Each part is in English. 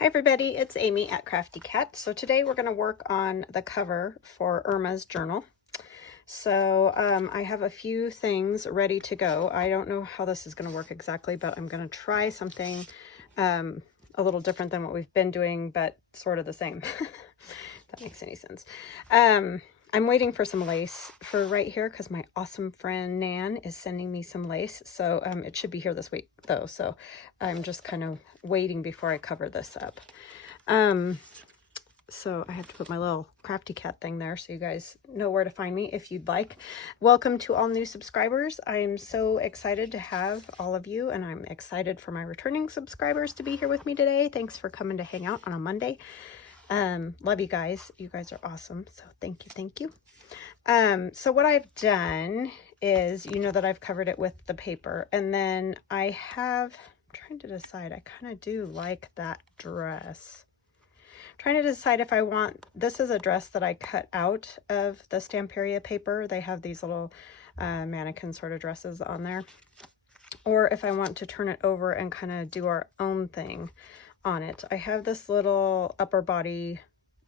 Hi everybody, it's Amy at Crafty Cat. So today we're going to work on the cover for Irma's journal. So I have a few things ready to go. I don't know how this is going to work exactly, but I'm going to try something a little different than what we've been doing, but sort of the same. If that makes any sense. I'm waiting for some lace for right here because my awesome friend Nan is sending me some lace. So it should be here this week though. So I'm just kind of waiting before I cover this up. So I have to put my little Crafty Cat thing there so you guys know where to find me if you'd like. Welcome to all new subscribers. I'm so excited to have all of you, and I'm excited for my returning subscribers to be here with me today. Thanks for coming to hang out on a Monday. Love you guys. You guys are awesome. So thank you. Thank you. So what I've done is, you know that I've covered it with the paper, and then I have, I'm trying to decide, I kind of do like that dress. I'm trying to decide if I want, this is a dress that I cut out of the Stamperia paper. They have these little mannequin sort of dresses on there. Or if I want to turn it over and kind of do our own thing on it. I have this little upper body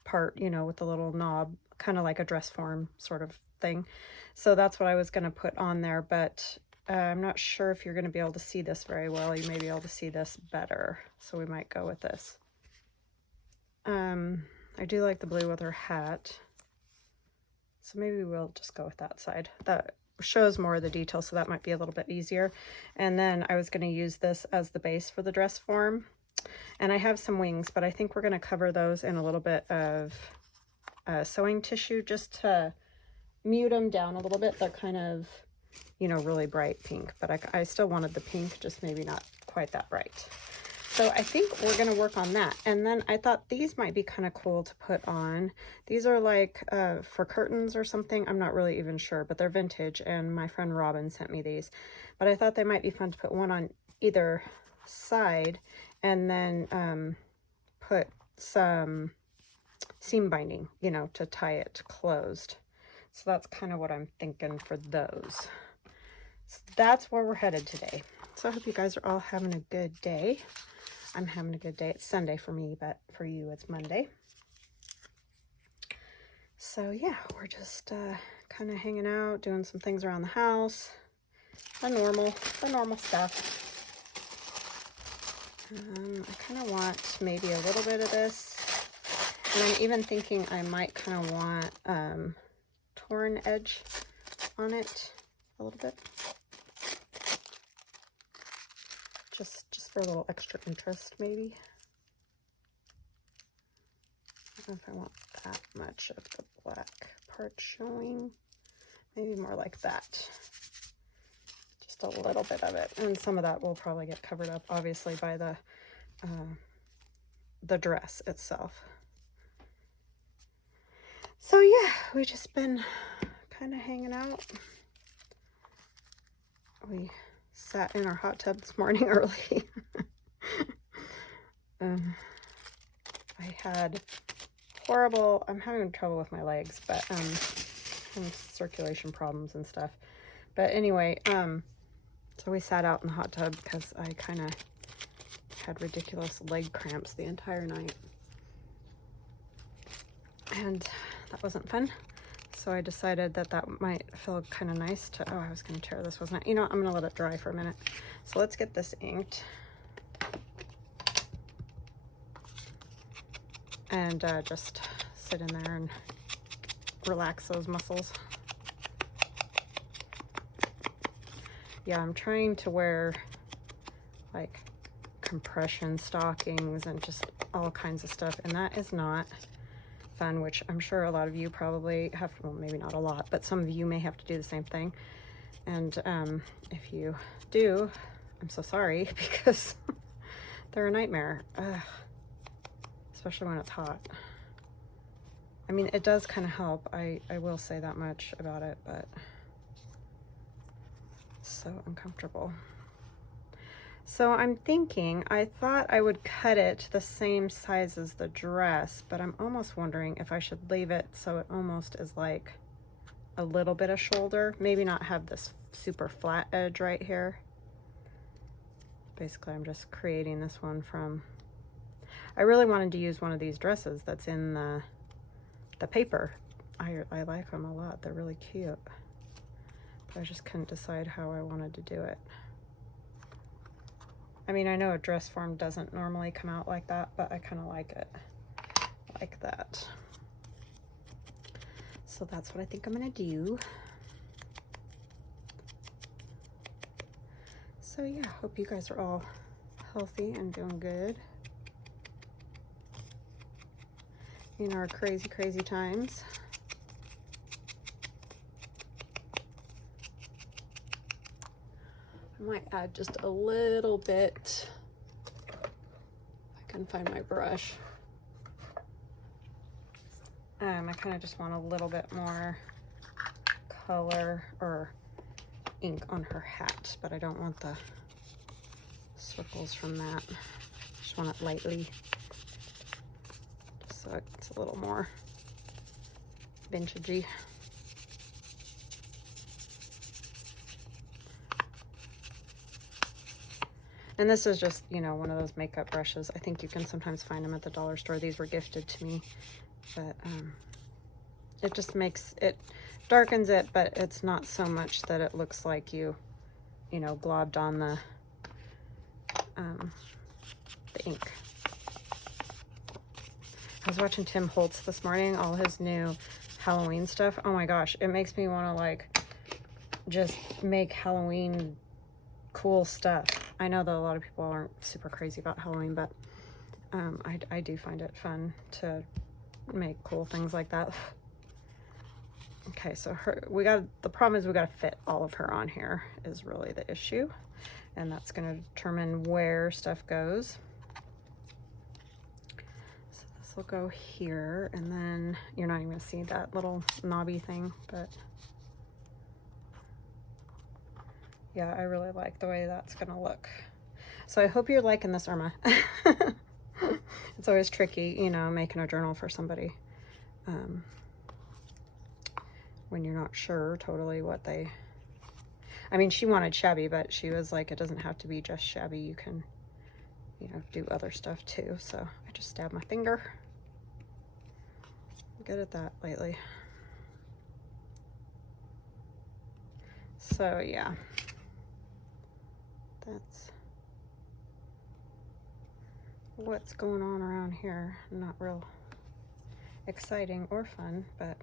part, you know, with the little knob, kind of like a dress form sort of thing. So that's what I was going to put on there, but I'm not sure if you're going to be able to see this very well. You may be able to see this better, so we might go with this. I do like the blue with her hat, so maybe we'll just go with that side. That shows more of the detail, so that might be a little bit easier. And then I was going to use this as the base for the dress form. And I have some wings, but I think we're going to cover those in a little bit of sewing tissue just to mute them down a little bit. They're kind of, you know, really bright pink, but I still wanted the pink, just maybe not quite that bright. So I think we're going to work on that. And then I thought these might be kind of cool to put on. These are like for curtains or something. I'm not really even sure, but they're vintage, and my friend Robin sent me these. But I thought they might be fun to put one on either side, and then put some seam binding, you know, to tie it closed. So that's kind of what I'm thinking for those. So that's where we're headed today. So I hope you guys are all having a good day. I'm having a good day. It's Sunday for me, but for you it's Monday. So yeah, we're just kind of hanging out, doing some things around the house. The normal stuff. I kind of want maybe a little bit of this, and I'm even thinking I might kind of want torn edge on it a little bit, just for a little extra interest maybe. I don't know if I want that much of the black part showing, maybe more like that. Just a little bit of it, and some of that will probably get covered up obviously by the dress itself. So yeah, we just been kind of hanging out. We sat in our hot tub this morning early. I had horrible, I'm having trouble with my legs, but some circulation problems and stuff. But anyway, so we sat out in the hot tub because I kind of had ridiculous leg cramps the entire night. And that wasn't fun. So I decided that that might feel kind of nice to, oh, I was going to tear this, wasn't I? You know, I'm going to let it dry for a minute. So let's get this inked. And just sit in there and relax those muscles. Yeah, I'm trying to wear like compression stockings and just all kinds of stuff, and that is not fun, which I'm sure a lot of you probably have, well, maybe not a lot, but some of you may have to do the same thing. And if you do, I'm so sorry, because they're a nightmare. Especially when it's hot. I mean, it does kind of help. I will say that much about it, but it's so uncomfortable. So I'm thinking, I thought I would cut it the same size as the dress, but I'm almost wondering if I should leave it so it almost is like a little bit of shoulder. Maybe not have this super flat edge right here. Basically, I'm just creating this one from, I really wanted to use one of these dresses that's in the paper. I like them a lot. They're really cute. But I just couldn't decide how I wanted to do it. I mean, I know a dress form doesn't normally come out like that, but I kind of like it like that. So that's what I think I'm gonna do. So yeah, hope you guys are all healthy and doing good in our crazy, crazy times. I might add just a little bit. I can find my brush. I kind of just want a little bit more color or ink on her hat, but I don't want the circles from that. Just want it lightly, just so it's a little more vintagey. And this is just, you know, one of those makeup brushes. I think you can sometimes find them at the dollar store. These were gifted to me, but it just makes it, darkens it, but it's not so much that it looks like you know, globbed on the ink. I was watching Tim Holtz this morning, all his new Halloween stuff. Oh my gosh, it makes me want to like just make Halloween cool stuff. I know that a lot of people aren't super crazy about Halloween, but I do find it fun to make cool things like that. Okay, so the problem is we got to fit all of her on here is really the issue, and that's going to determine where stuff goes. So this will go here, and then you're not even going to see that little knobby thing, but yeah, I really like the way that's going to look. So I hope you're liking this, Irma. It's always tricky, you know, making a journal for somebody when you're not sure totally what they... I mean, she wanted shabby, but she was like, it doesn't have to be just shabby. You can, you know, do other stuff too. So I just stabbed my finger. I'm good at that lately. So yeah, that's what's going on around here. Not real exciting or fun, but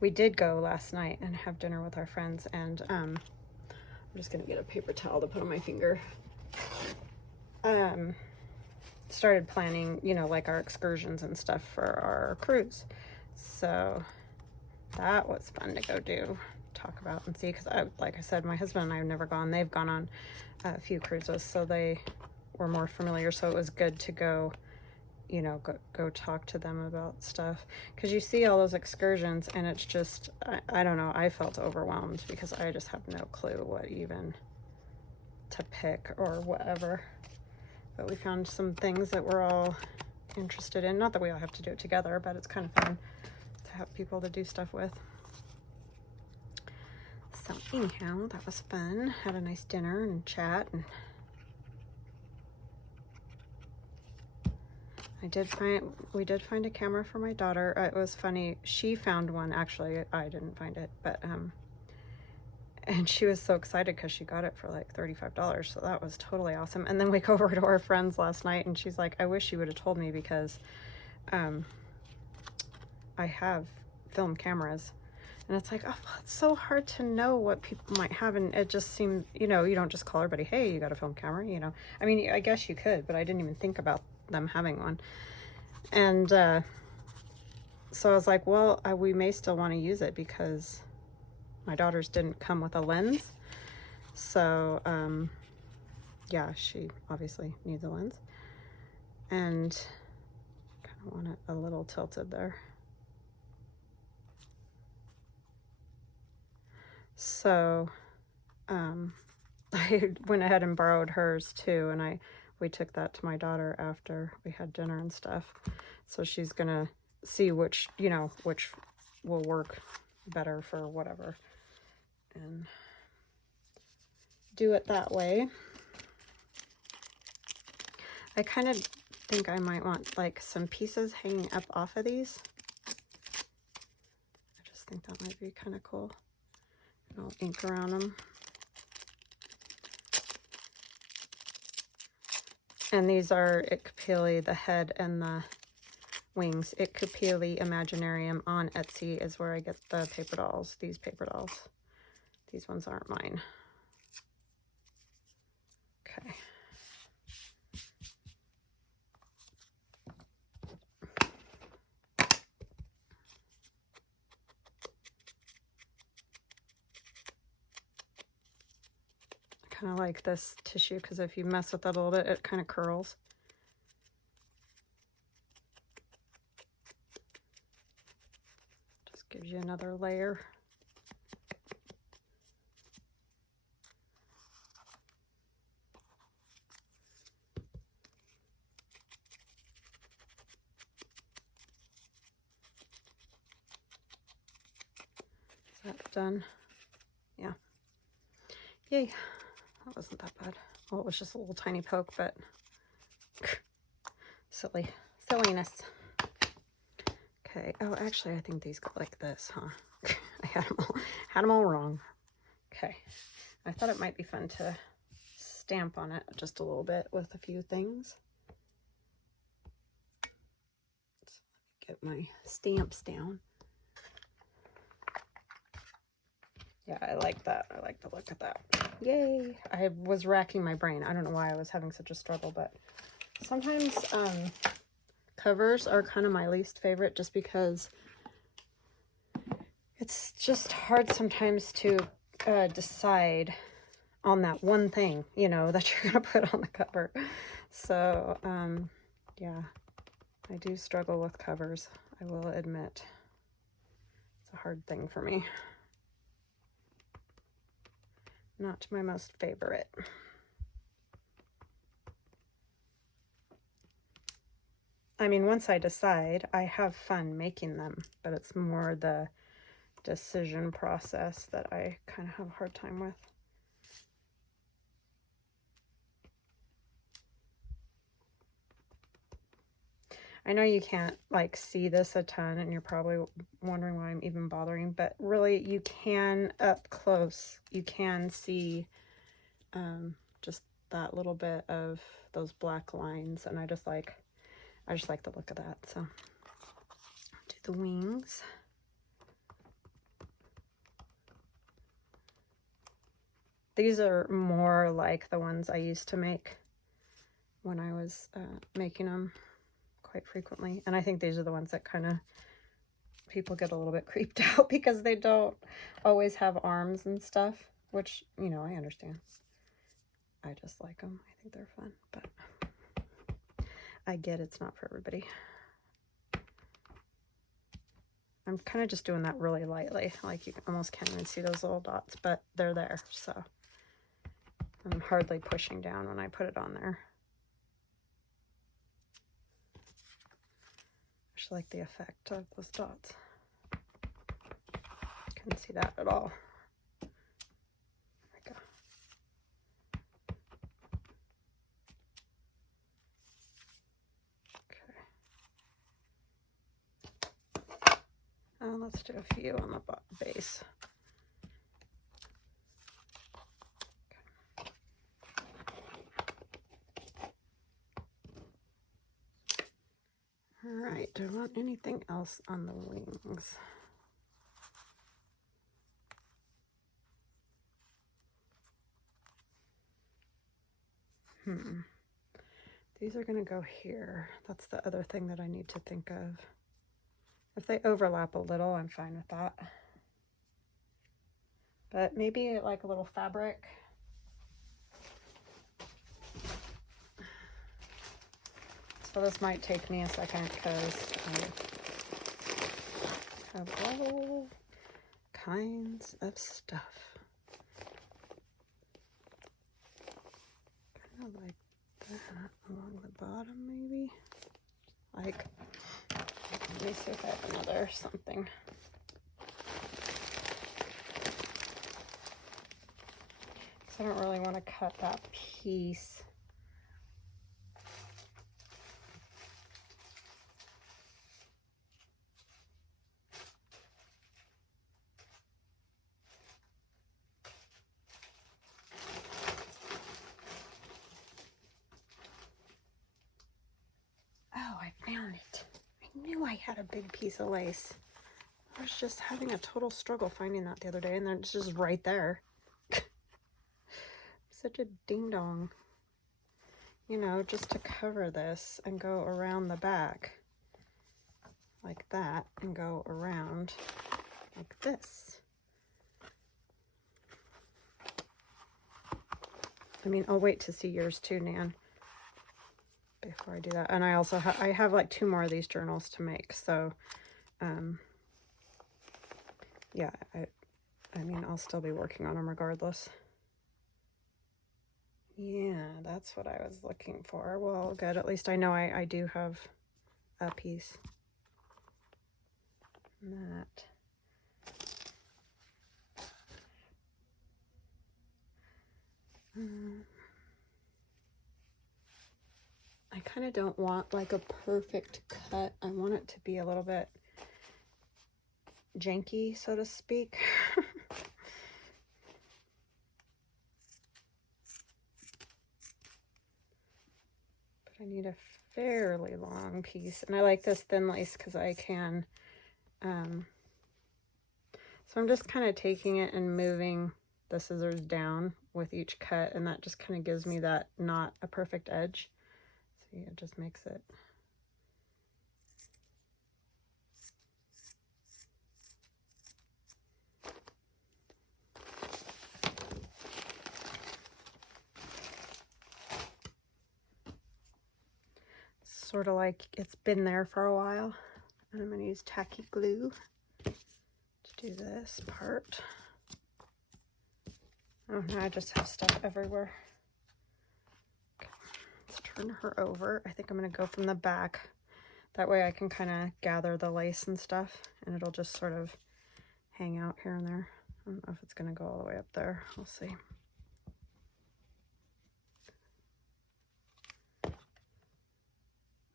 we did go last night and have dinner with our friends, and I'm just gonna get a paper towel to put on my finger. Started planning, you know, like our excursions and stuff for our cruise. So that was fun to go do, talk about and see, because like I said, my husband and I have never gone. They've gone on a few cruises, so they were more familiar, so it was good to go, you know, go talk to them about stuff, because you see all those excursions and it's just, I don't know, I felt overwhelmed because I just have no clue what even to pick or whatever. But we found some things that we're all interested in. Not that we all have to do it together, but it's kind of fun to have people to do stuff with. So anyhow, that was fun. Had a nice dinner and chat, and we did find a camera for my daughter. It was funny. She found one, actually. I didn't find it, but and she was so excited because she got it for like $35. So that was totally awesome. And then we go over to our friends last night, and she's like, I wish you would have told me, because I have film cameras. And it's like, oh, it's so hard to know what people might have. And it just seemed, you know, you don't just call everybody, hey, you got a film camera, you know. I mean, I guess you could, but I didn't even think about them having one. And so I was like, well, we may still want to use it, because my daughter's didn't come with a lens. So yeah, she obviously needs a lens, and kind of want it a little tilted there. So I went ahead and borrowed hers too, and we took that to my daughter after we had dinner and stuff. So she's gonna see which, you know, which will work better for whatever, and do it that way. I kind of think I might want like some pieces hanging up off of these. I just think that might be kind of cool. And I'll ink around them. And these are Itkupilli, the head and the wings. Itkupilliimaginarium on Etsy is where I get the paper dolls, these paper dolls. These ones aren't mine. Okay. I kind of like this tissue because if you mess with it a little bit, it kind of curls. Just gives you another layer. That's done. Yeah. Yay. That wasn't that bad. Well, it was just a little tiny poke, but silliness. Okay. Oh, actually, I think these go like this, huh? I had them all wrong. Okay. I thought it might be fun to stamp on it just a little bit with a few things. So let me get my stamps down. Yeah, I like that. I like the look of that. Yay! I was racking my brain. I don't know why I was having such a struggle, but sometimes covers are kind of my least favorite just because it's just hard sometimes to decide on that one thing, you know, that you're going to put on the cover. So, yeah, I do struggle with covers, I will admit. It's a hard thing for me. Not my most favorite. I mean, once I decide, I have fun making them, but it's more the decision process that I kind of have a hard time with. I know you can't like see this a ton and you're probably wondering why I'm even bothering, but really you can up close, you can see just that little bit of those black lines, and I just like the look of that. So do the wings. These are more like the ones I used to make when I was making them quite frequently. And I think these are the ones that kind of people get a little bit creeped out because they don't always have arms and stuff, which, you know, I understand. I just like them. I think they're fun, but I get it's not for everybody. I'm kind of just doing that really lightly, like you almost can't even see those little dots, but they're there, so I'm hardly pushing down when I put it on there. I just like the effect of those dots. Couldn't see that at all. There we go. Okay. Let's do a few on the base. All right, do I want anything else on the wings? These are going to go here. That's the other thing that I need to think of. If they overlap a little, I'm fine with that. But maybe like a little fabric. So this might take me a second because I have all kinds of stuff. Kind of like that along the bottom, maybe. Like, let me see if I have another something. Because I don't really want to cut that piece. knew I had a big piece of lace. I was just having a total struggle finding that the other day, and then it's just right there. Such a ding-dong. You know, just to cover this and go around the back like that and go around like this. I mean, I'll wait to see yours too, Nan, before I do that. And I also I have like 2 more of these journals to make, so yeah, I mean, I'll still be working on them regardless. Yeah, that's what I was looking for. Well, good. At least I know I do have a piece. That. I kind of don't want like a perfect cut. I want it to be a little bit janky, so to speak. But I need a fairly long piece, and I like this thin lace because I can so I'm just kind of taking it and moving the scissors down with each cut, and that just kind of gives me that not a perfect edge. See, it just makes it sort of like it's been there for a while. And I'm going to use tacky glue to do this part. Oh, now I just have stuff everywhere. Okay, let's turn her over. I think I'm going to go from the back. That way I can kind of gather the lace and stuff, and it'll just sort of hang out here and there. I don't know if it's going to go all the way up there. We'll see.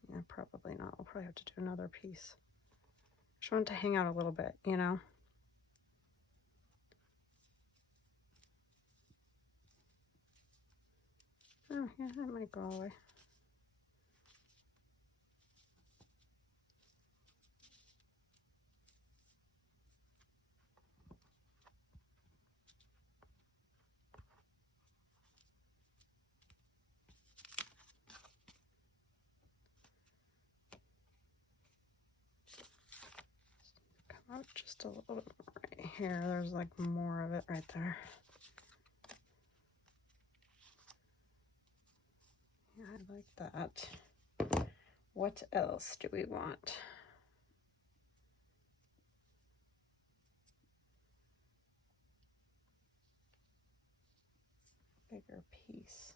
Yeah, probably not. We'll probably have to do another piece. Just want it to hang out a little bit, you know? Oh, yeah, that might go all the way. Come out just a little bit more right here. There's like more of it right there. Yeah, I like that. What else do we want? Bigger piece.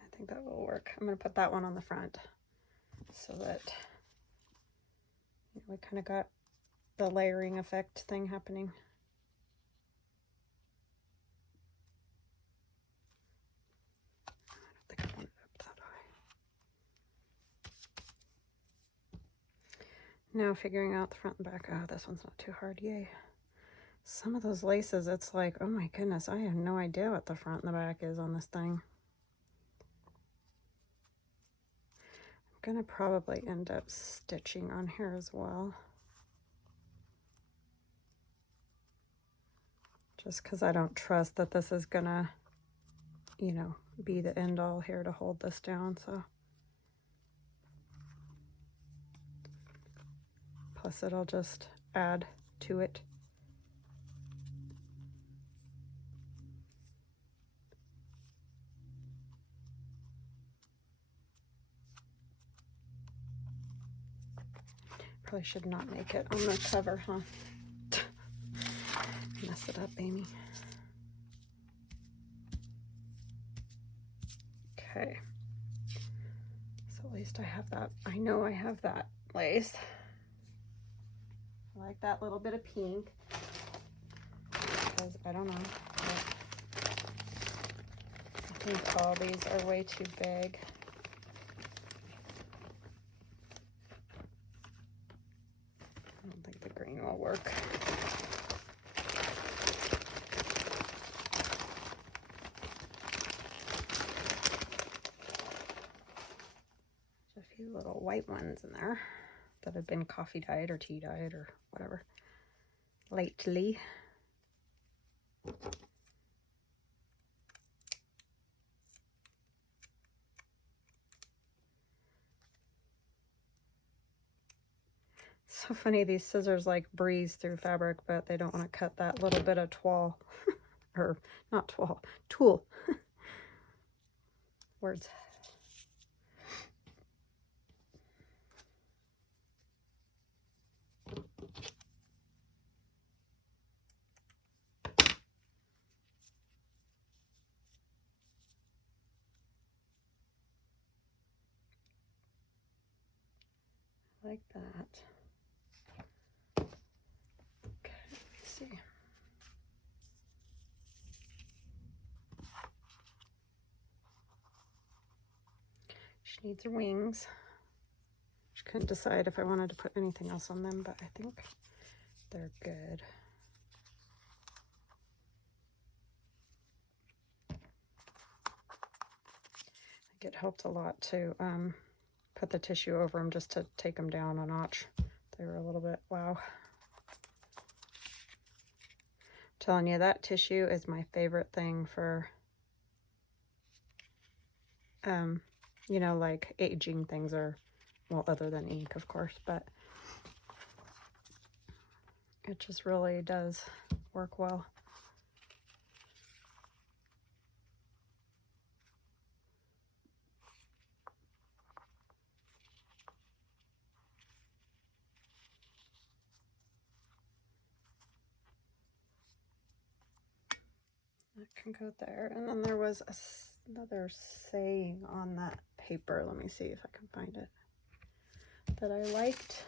I think that will work. I'm going to put that one on the front so that we kind of got the layering effect thing happening. I don't think I want it up that high. Now figuring out the front and back. Oh, this one's not too hard. Yay. Some of those laces, it's like, oh my goodness, I have no idea what the front and the back is on this thing. I'm gonna probably end up stitching on here as well. Just because I don't trust that this is gonna, you know, be the end all here to hold this down, so. Plus it'll just add to it. Probably should not make it on the cover, huh? Mess it up, Amy. Okay. So At least I have that. I know I have that lace. I like that little bit of pink. Because I don't know. I think all these are way too big. I don't think the green will work. There's a few little white ones in there that have been coffee dyed or tea dyed or whatever lately. So funny, these scissors like breeze through fabric, but they don't want to cut that little bit of toile, or not toile, tulle. Words. Like that. Okay, let's see. She needs her wings. Just couldn't decide if I wanted to put anything else on them, but I think they're good. I think it helped a lot to put the tissue over them just to take them down a notch. They were a little bit, wow. I'm telling you, that tissue is my favorite thing for, you know, like aging things, or, well, other than ink, of course, but it just really does work well. That can go there. And then there was another saying on that paper. Let me see if I can find it, that I liked.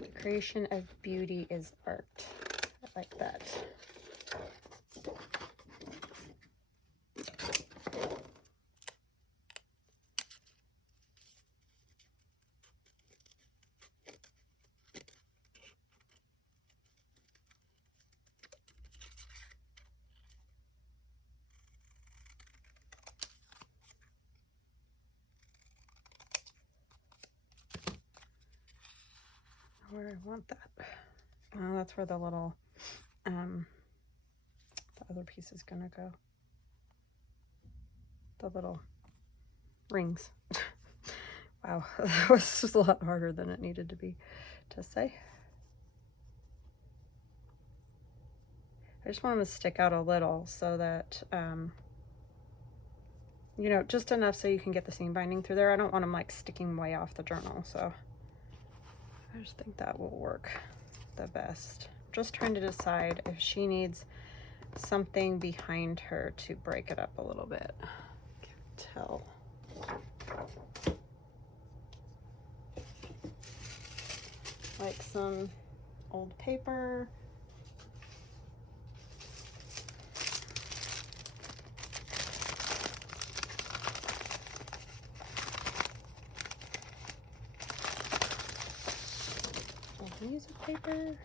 The creation of beauty is art. I like that. Where I want that. Oh, that's where the little, the other piece is gonna go. The little rings. Wow, that was just a lot harder than it needed to be to say. I just want them to stick out a little so that, you know, just enough so you can get the seam binding through there. I don't want them like sticking way off the journal, so I just think that will work the best. Just trying to decide if she needs something behind her to break it up a little bit. Can't tell. Like some old paper. Old music paper.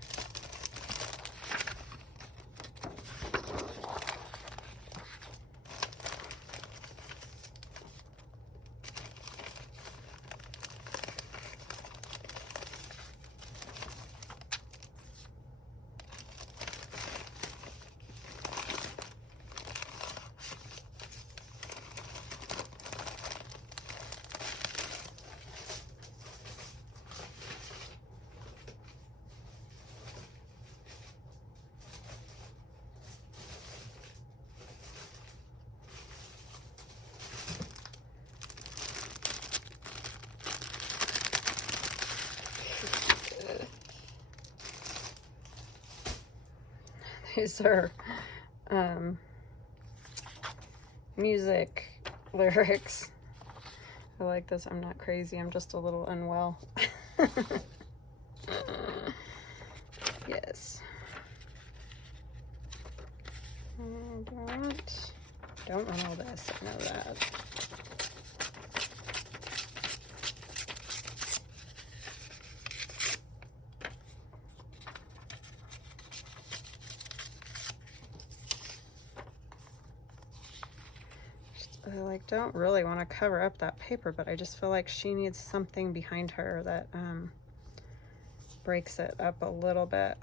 These are music lyrics. I like this. I'm not crazy. I'm just a little unwell. Yes. Don't run all this. I know that. I like don't really want to cover up that paper, but I just feel like she needs something behind her that breaks it up a little bit.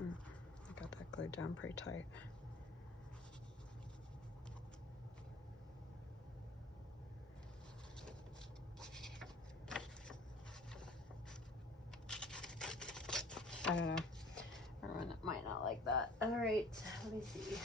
I got that glued down pretty tight. I don't know. Everyone might not like that. All right, let me see.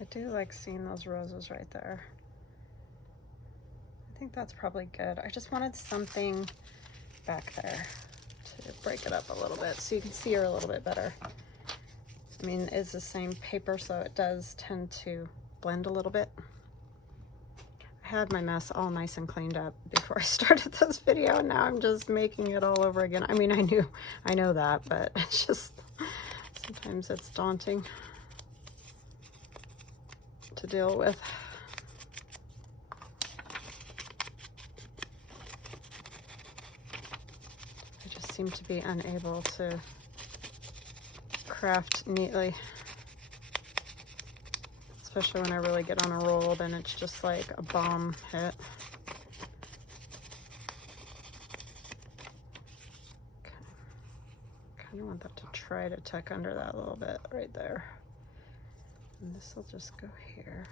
I do like seeing those roses right there. I think that's probably good. I just wanted something back there to break it up a little bit so you can see her a little bit better. I mean, it's the same paper, so it does tend to blend a little bit. I had my mess all nice and cleaned up before I started this video, and now I'm just making it all over again. I mean, I know that, but it's just, sometimes it's daunting to deal with. I just seem to be unable to craft neatly, especially when I really get on a roll. Then it's just like a bomb hit. Okay. Kind of want that to try to tuck under that a little bit right there. And this will just go here.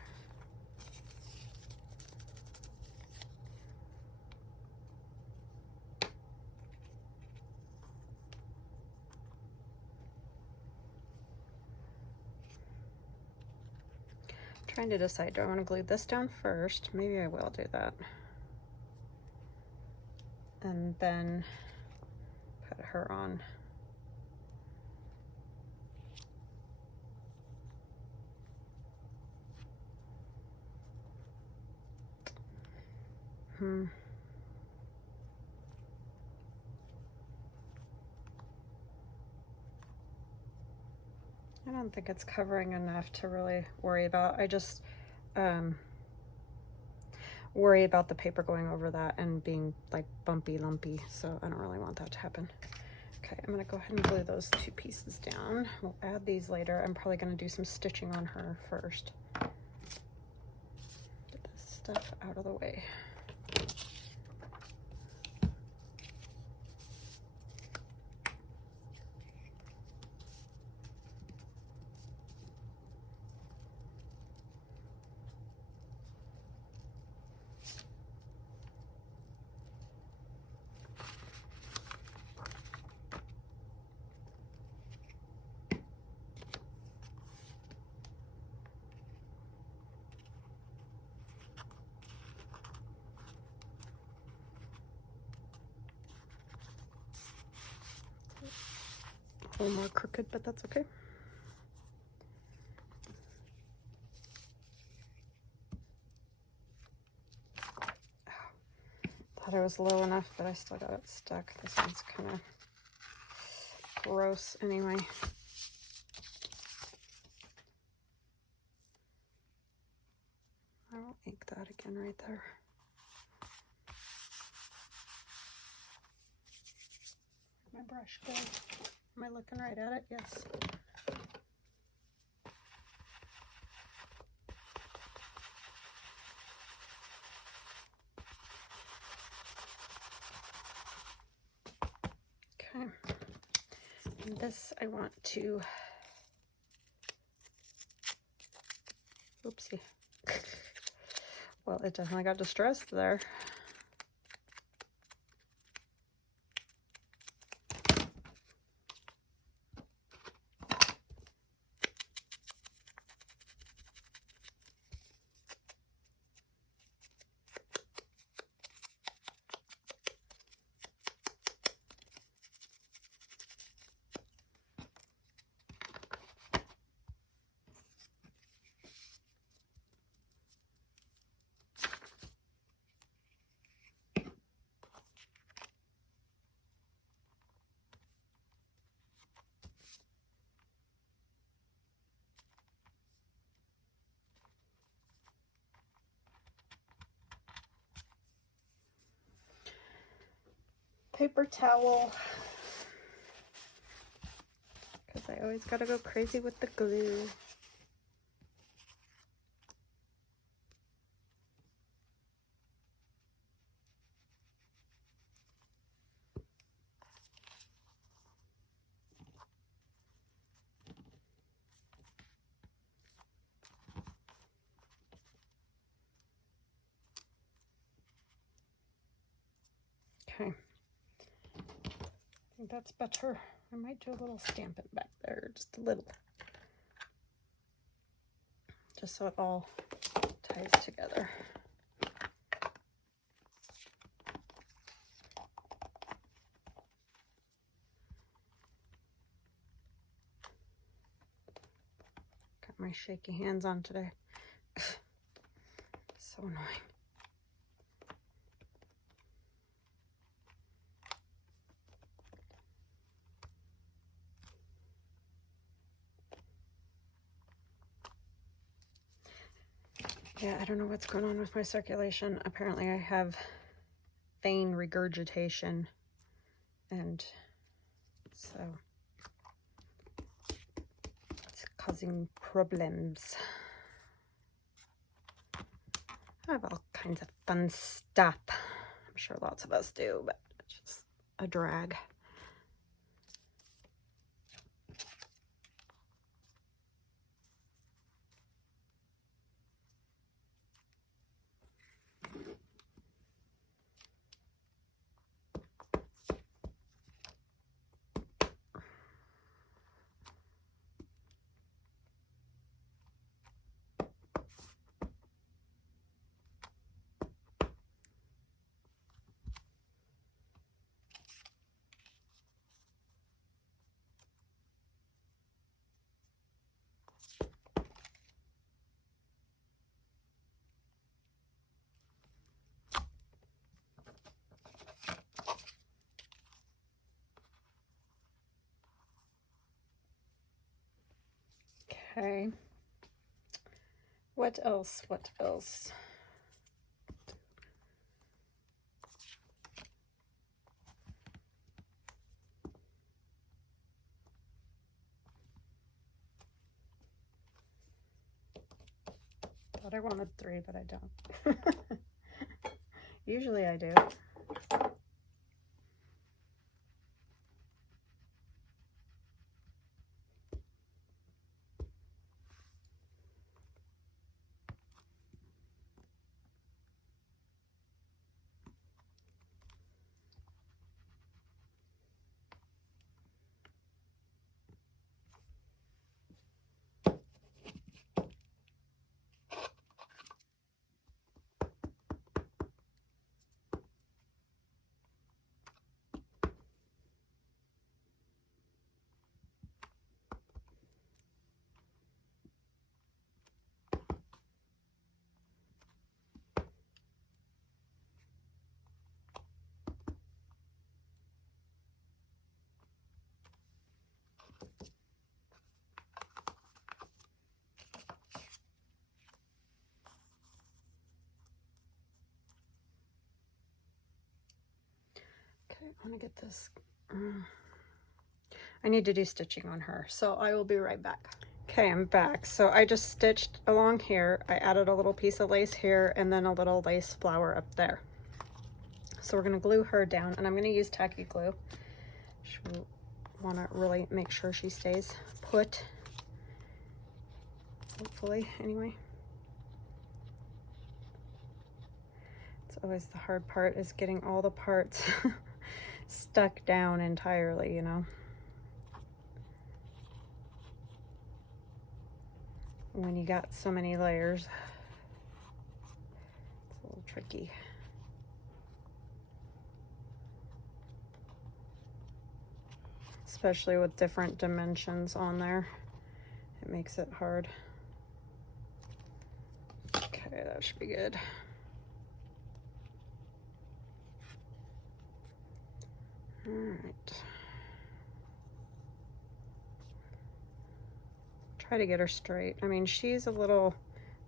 Trying to decide, do I want to glue this down first? Maybe I will do that. And then put her on. I don't think it's covering enough to really worry about. I just worry about the paper going over that and being like bumpy, lumpy, so I don't really want that to happen. Okay, I'm gonna go ahead and glue those two pieces down. We'll add these later. I'm probably gonna do some stitching on her first. Get this stuff out of the way. A little more crooked, but that's okay. Thought I was low enough, but I still got it stuck. This one's kind of gross anyway. I will ink that again right there. My brush go. Am I looking right at it? Yes. Okay. And this I want to Oopsie. Well, it definitely got distressed there. Paper towel, because I always gotta go crazy with the glue. Okay, I think that's better. I might do a little stamping back there, just a little, just so it all ties together. Got my shaky hands on today. So annoying. Yeah, I don't know what's going on with my circulation. Apparently I have vein regurgitation, and so it's causing problems. I have all kinds of fun stuff. I'm sure lots of us do, but it's just a drag. Okay. What else? What else? Thought I wanted 3, but I don't. Usually I do. Okay, I want to get this. I need to do stitching on her, so I will be right back. Okay, I'm back. So I just stitched along here. I added a little piece of lace here and then a little lace flower up there. So we're going to glue her down, and I'm going to use tacky glue. She'll want to really make sure she stays put. Hopefully, anyway. always the hard part, is getting all the parts stuck down entirely, you know. When you got so many layers, it's a little tricky. Especially with different dimensions on there, it makes it hard. Okay, that should be good. All right. Try to get her straight. I mean, she's a little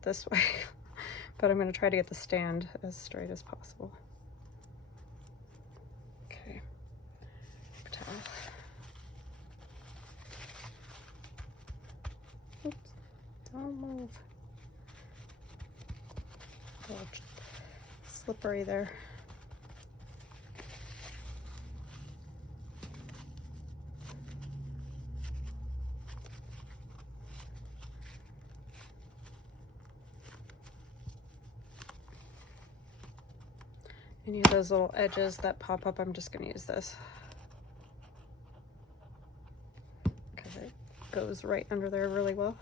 this way, but I'm going to try to get the stand as straight as possible. Okay. Towel. Oops. Don't move. A little slippery there. Any of those little edges that pop up, I'm just going to use this because it goes right under there really well.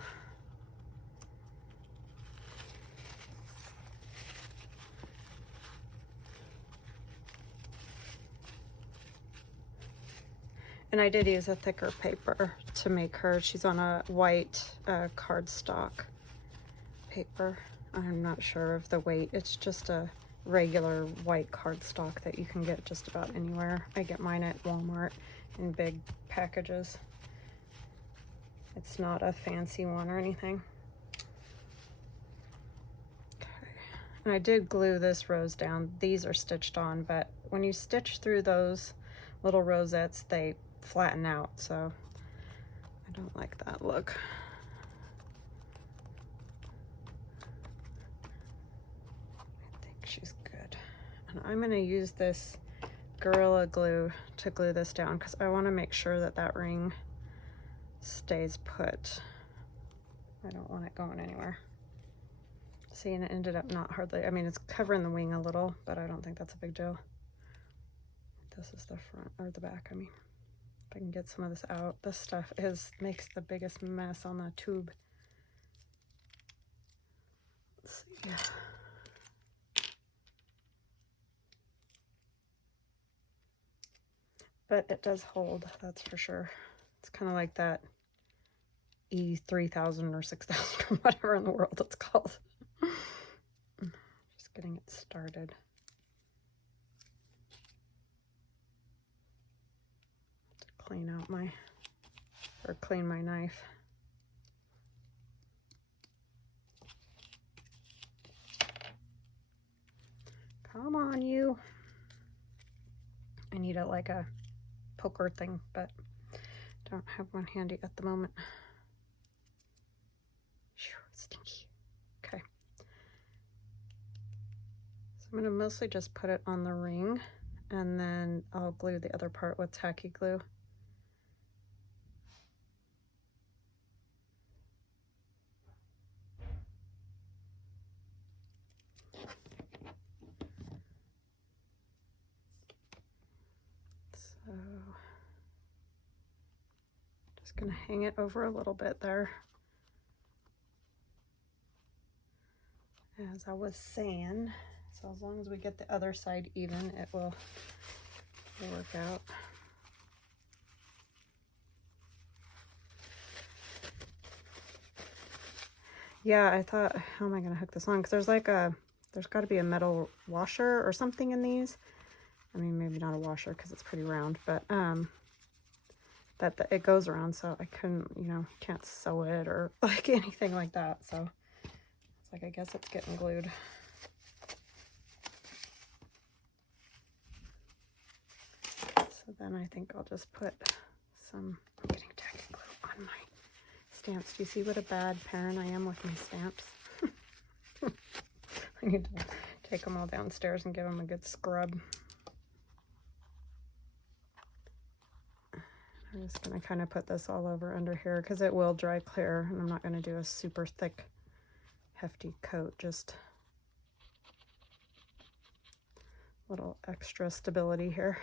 And I did use a thicker paper to make her. She's on a white cardstock paper. I'm not sure of the weight. It's just a regular white cardstock that you can get just about anywhere. I get mine at Walmart in big packages. It's not a fancy one or anything. Okay. And I did glue this rose down. These are stitched on, but when you stitch through those little rosettes, they flatten out, so I don't like that look. I think she's good. And I'm going to use this Gorilla Glue to glue this down because I want to make sure that that ring stays put. I don't want it going anywhere. See, and it ended up not hardly, I mean, it's covering the wing a little, but I don't think that's a big deal. This is the front, or the back, I mean. If I can get some of this out. This stuff makes the biggest mess on the tube. Let's see. But it does hold, that's for sure. It's kind of like that E3000 or 6000 or whatever in the world it's called. Just getting it started. Clean out my, or clean my knife. Come on, you. I need a like a poker thing, but don't have one handy at the moment. Phew, stinky. Okay. So I'm gonna mostly just put it on the ring, and then I'll glue the other part with tacky glue. So just gonna hang it over a little bit there. As I was saying, so as long as we get the other side even, it will work out. Yeah, I thought, how am I gonna hook this on? Because there's got to be a metal washer or something in these. I mean, maybe not a washer because it's pretty round, but that it goes around, so I couldn't, you know, can't sew it or like anything like that. So it's like, I guess it's getting glued. So then I think I'll just put some, I'm getting tacky glue on my stamps. Do you see what a bad parent I am with my stamps? I need to take them all downstairs and give them a good scrub. I'm just going to kind of put this all over under here because it will dry clear, and I'm not going to do a super thick, hefty coat, just little extra stability here.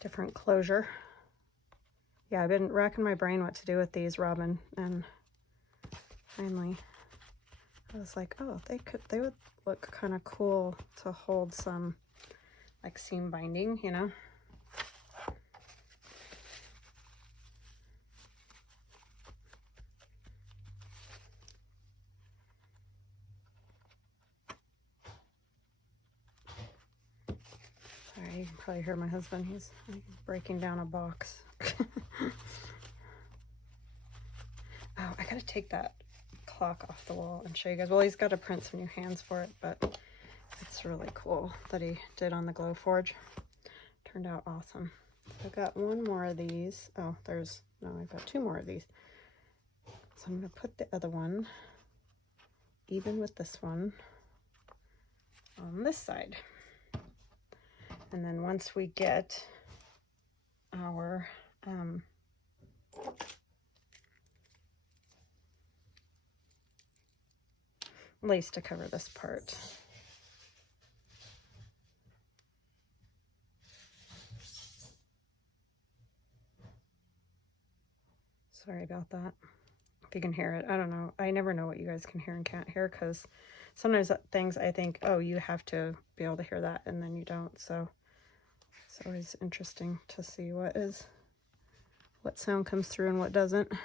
Different closure. Yeah, I've been racking my brain what to do with these, Robin, and finally I was like, oh, they would look kind of cool to hold some like seam binding, you know. Sorry, you can probably hear my husband. He's breaking down a box. Oh, I gotta take that clock off the wall and show you guys. Well, he's got to print some new hands for it, but it's really cool that he did on the Glow Forge. Turned out awesome. I've got one more of these. Oh, I've got two more of these. So I'm gonna put the other one, even with this one, on this side. And then once we get our lace to cover this part. Sorry about that. If you can hear it, I don't know. I never know what you guys can hear and can't hear, because sometimes things I think, oh, you have to be able to hear that, and then you don't. So it's always interesting to see what sound comes through and what doesn't. Okay,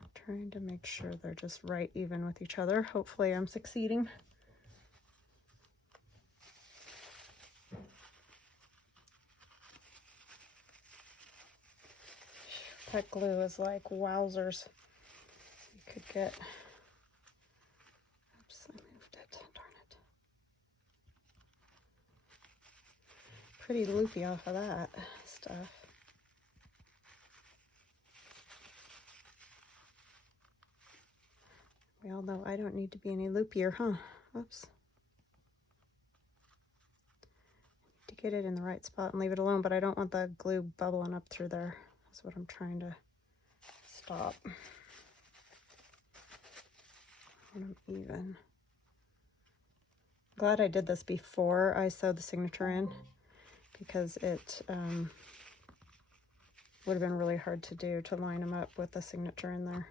I'm trying to make sure they're just right even with each other. Hopefully I'm succeeding. That glue is like wowzers. You could get, oops, I moved it, darn it. Pretty loopy off of that stuff. We all know I don't need to be any loopier, huh? Oops. To get it in the right spot and leave it alone, but I don't want the glue bubbling up through there. That's what I'm trying to stop. I'm even. Glad I did this before I sewed the signature in, because it would have been really hard to do, to line them up with the signature in there.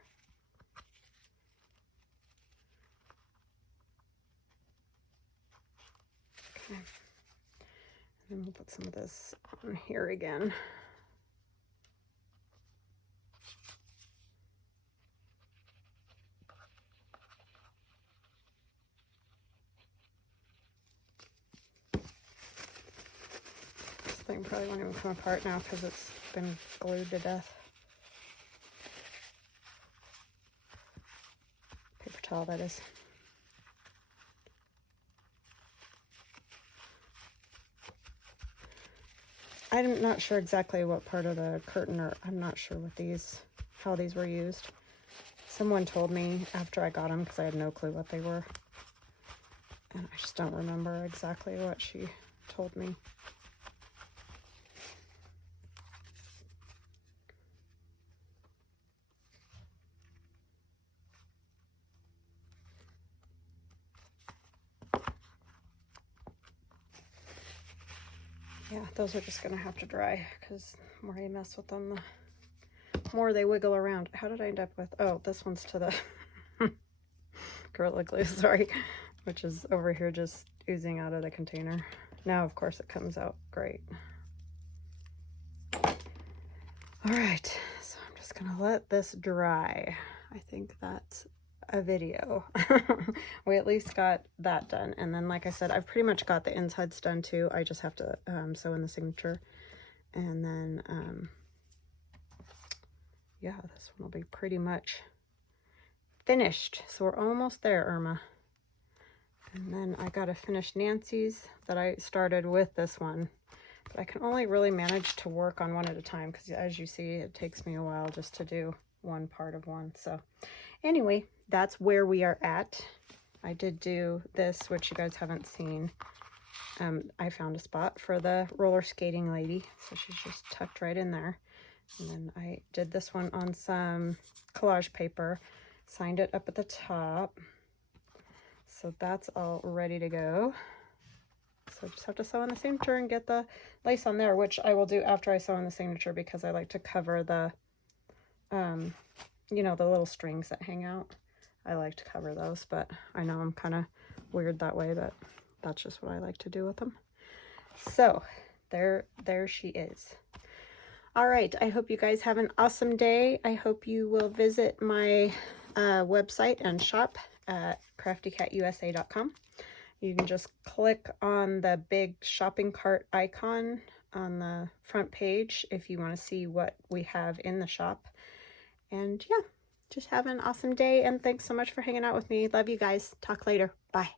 Okay. And then we'll put some of this on here again. This thing probably won't even come apart now because it's been glued to death. Paper towel, that is. I'm not sure exactly what part of the curtain, or I'm not sure what how these were used. Someone told me after I got them, because I had no clue what they were. And I just don't remember exactly what she told me. Yeah, those are just gonna have to dry, because the more you mess with them, the more they wiggle around. How did I end up with, oh, this one's to the Gorilla Glue, sorry, which is over here just oozing out of the container. Now, of course, it comes out great. All right, so I'm just gonna let this dry. I think that's a video. We at least got that done, and then like I said, I've pretty much got the insides done too. I just have to sew in the signature, and then yeah, this one will be pretty much finished. So we're almost there, Irma. And then I gotta finish Nancy's that I started with this one, but I can only really manage to work on one at a time, because as you see, it takes me a while just to do one part of one. So anyway, that's where we are at. I did do this, which you guys haven't seen, I found a spot for the roller skating lady, so she's just tucked right in there. And then I did this one on some collage paper, signed it up at the top. So that's all ready to go. So just have to sew in the signature and get the lace on there, which I will do after I sew in the signature, because I like to cover the, you know, the little strings that hang out. I like to cover those, but I know I'm kind of weird that way, but that's just what I like to do with them. So there she is. All right, I hope you guys have an awesome day. I hope you will visit my website and shop at craftycatusa.com. You can just click on the big shopping cart icon on the front page if you want to see what we have in the shop. And yeah, just have an awesome day, and thanks so much for hanging out with me. Love you guys. Talk later. Bye.